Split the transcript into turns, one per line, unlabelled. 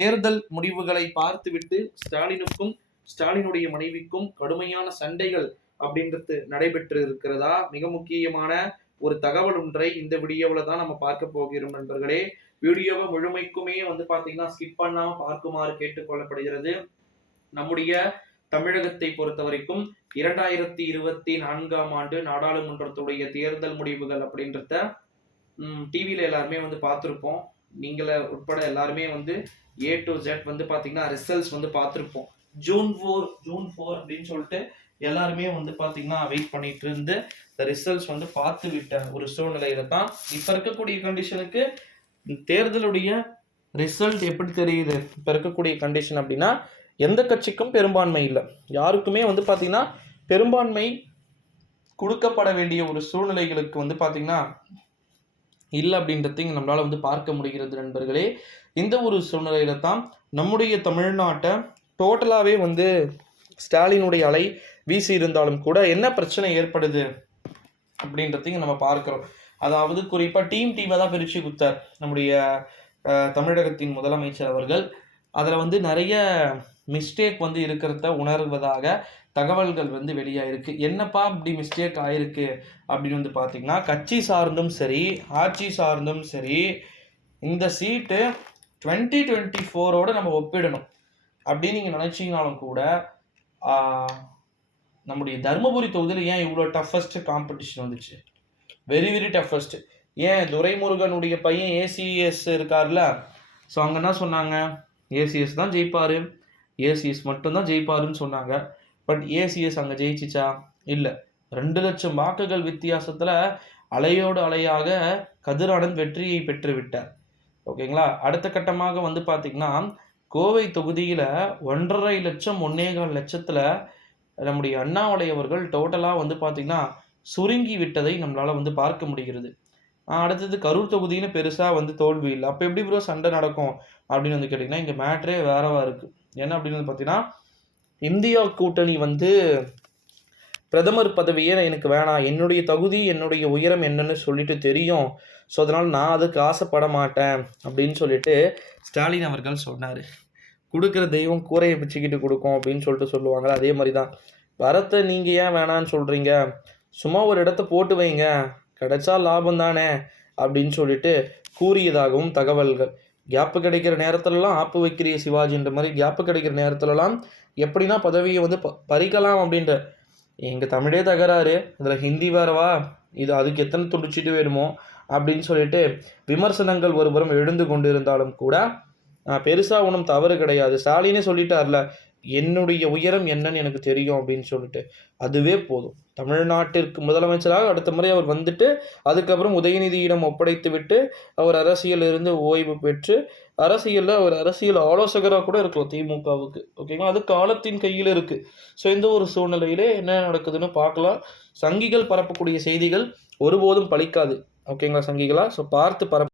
தேர்தல் முடிவுகளை பார்த்துவிட்டு ஸ்டாலினுக்கும் ஸ்டாலினுடைய மனைவிக்கும் கடுமையான சண்டைகள் அப்படின்றது நடைபெற்று இருக்கிறதா மிக முக்கியமான ஒரு தகவல் ஒன்றை இந்த வீடியோவில் தான் நம்ம பார்க்க போகிறோம் நண்பர்களே. வீடியோவை முழுமைக்குமே வந்து பார்த்தீங்கன்னா ஸ்கிப் பண்ணாமல் பார்க்குமாறு கேட்டுக்கொள்ளப்படுகிறது. நம்முடைய தமிழகத்தை பொறுத்த வரைக்கும் இரண்டாயிரத்தி இருபத்தி நான்காம் ஆண்டு நாடாளுமன்றத்துடைய தேர்தல் முடிவுகள் அப்படின்றத டிவியில் எல்லாருமே வந்து பார்த்துருப்போம். நீங்கள உட்பட எல்லாருமே வந்து ஏ டு ஜெட் வந்து பார்த்தீங்கன்னா ரிசல்ட்ஸ் வந்து பார்த்துருப்போம் ஜூன் ஃபோர் ஜூன் ஃபோர் அப்படின்னு சொல்லிட்டு எல்லாருமே வந்து பார்த்தீங்கன்னா வெயிட் பண்ணிட்டு இருந்து இந்த ரிசல்ட்ஸ் வந்து பார்த்து விட்ட ஒரு சூழ்நிலையில தான் இப்போ இருக்கக்கூடிய கண்டிஷனுக்கு தேர்தலுடைய ரிசல்ட் எப்படி தெரியுது? இப்போ இருக்கக்கூடிய கண்டிஷன் அப்படின்னா எந்த கட்சிக்கும் பெரும்பான்மை இல்லை. யாருக்குமே வந்து பார்த்தீங்கன்னா பெரும்பான்மை கொடுக்கப்பட வேண்டிய ஒரு சூழ்நிலைகளுக்கு வந்து பார்த்தீங்கன்னா இல்லை அப்படின்றதையும் நம்மளால் வந்து பார்க்க முடிகிறது நண்பர்களே. இந்த ஒரு சூழ்நிலையில தான் நம்முடைய தமிழ்நாட்டை டோட்டலாகவே வந்து ஸ்டாலினுடைய அலை வீசி இருந்தாலும் கூட என்ன பிரச்சனை ஏற்படுது அப்படின்றதையும் நம்ம பார்க்குறோம். அதாவது குறிப்பாக டீம் டீமை தான் பிரித்து கொடுத்தார் நம்முடைய தமிழகத்தின் முதலமைச்சர் அவர்கள். அதில் வந்து நிறைய மிஸ்டேக் வந்து இருக்கிறத உணர்வதாக தகவல்கள் வந்து வெளியாயிருக்கு. என்னப்பா இப்படி மிஸ்டேக் ஆயிருக்கு? அப்படின்னு வந்து பார்த்தீங்கன்னா கட்சி சார்ந்தும் சரி ஆட்சி சார்ந்தும் சரி இந்த சீட்டு டுவெண்ட்டி டுவெண்ட்டி ஃபோரோடு நம்ம ஒப்பிடணும். அப்படின்னு நீங்கள் நினச்சிங்கனாலும் கூட நம்முடைய தருமபுரி தொகுதியில் ஏன் இவ்வளோ டஃபஸ்ட் காம்படிஷன் வந்துச்சு? வெரி வெரி டஃபஸ்ட் ஏன் துரைமுருகனுடைய பையன் ஏசிஎஸ் இருக்கார்ல? ஸோ அங்கே என்ன சொன்னாங்க? ஏசிஎஸ் தான் ஜெயிப்பார். ஏசிஎஸ் மட்டும்தான் ஜெயிப்பாருன்னு சொன்னாங்க. பட் ஏசிஎஸ் அங்கே ஜெயிச்சிச்சா? இல்லை. ரெண்டு லட்சம் வாக்குகள் வித்தியாசத்தில் அலையோடு அலையாக கதிரானந்த் வெற்றியை பெற்று விட்டார். ஓகேங்களா? அடுத்த கட்டமாக வந்து பார்த்திங்கன்னா கோவை தொகுதியில் ஒன்றரை லட்சம் ஒன்னேகால் லட்சத்தில் நம்முடைய அண்ணாமலை அவர்கள் டோட்டலாக வந்து பார்த்திங்கன்னா சுருங்கி விட்டதை நம்மளால் வந்து பார்க்க முடிகிறது. அடுத்தது கரூர் தொகுதின்னு பெருசாக வந்து தோல்வி இல்லை. அப்போ எப்படி ப்ரோ சண்டை நடக்கும் அப்படின்னு வந்து கேட்டிங்கன்னா இங்கே மேட்ரே வேறவா இருக்குது என்ன அப்படின்னு வந்து பார்த்தீங்கன்னா இந்தியா கூட்டணி வந்து பிரதமர் பதவியே எனக்கு வேணாம் என்னுடைய தகுதி என்னுடைய உயரம் என்னன்னு சொல்லிட்டு தெரியும். ஸோ அதனால் நான் அதுக்கு ஆசைப்பட மாட்டேன் அப்படின்னு சொல்லிட்டு ஸ்டாலின் அவர்கள் சொன்னார். கொடுக்குற தெய்வம் கூரையை பிச்சுக்கிட்டு கொடுக்கும் அப்படின்னு சொல்லிட்டு சொல்லுவாங்கல்ல அதே மாதிரி தான் வரத்தை நீங்கள் ஏன் வேணான்னு சொல்கிறீங்க சும்மா ஒரு இடத்த போட்டு வைங்க. கிடைச்சா லாபம் தானே அப்படின்னு சொல்லிட்டு கூறியதாகவும் தகவல்கள். கேப்பு கிடைக்கிற நேரத்துலலாம் ஆப்பு வைக்கிறிய சிவாஜின்ற மாதிரி கேப்பு கிடைக்கிற நேரத்துலலாம் எப்படின்னா பதவியை வந்து ப பறிக்கலாம் அப்படின்ற. எங்கள் தமிழே தகராறு. இதில் ஹிந்தி வேறவா? இது அதுக்கு எத்தனை துடிச்சிட்டு வேணுமோ? அப்படின்னு சொல்லிட்டு விமர்சனங்கள் ஒருபுறம் எழுந்து கொண்டு இருந்தாலும் கூட பெருசாக ஒன்றும் தவறு கிடையாது. ஸ்டாலினே சொல்லிட்டார்ல என்னுடைய உயரம் என்னன்னு எனக்கு தெரியும் அப்படின்னு சொல்லிட்டு அதுவே போதும். தமிழ்நாட்டிற்கு முதலமைச்சராக அடுத்த முறை அவர் வந்துட்டு அதுக்கப்புறம் உதயநிதியிடம் ஒப்படைத்து விட்டு அவர் அரசியலில் இருந்து ஓய்வு பெற்று அரசியலில் அவர் அரசியல் ஆலோசகராக கூட இருக்கலாம் திமுகவுக்கு. ஓகேங்களா அது காலத்தின் கையில் இருக்குது ஸோ இந்த ஒரு சூழ்நிலையிலே என்ன நடக்குதுன்னு பார்க்கலாம். சங்கிகள் பரப்பக்கூடிய செய்திகள் ஒருபோதும் பழிக்காது ஓகேங்களா சங்கிகளா? ஸோ பார்த்து பரப்ப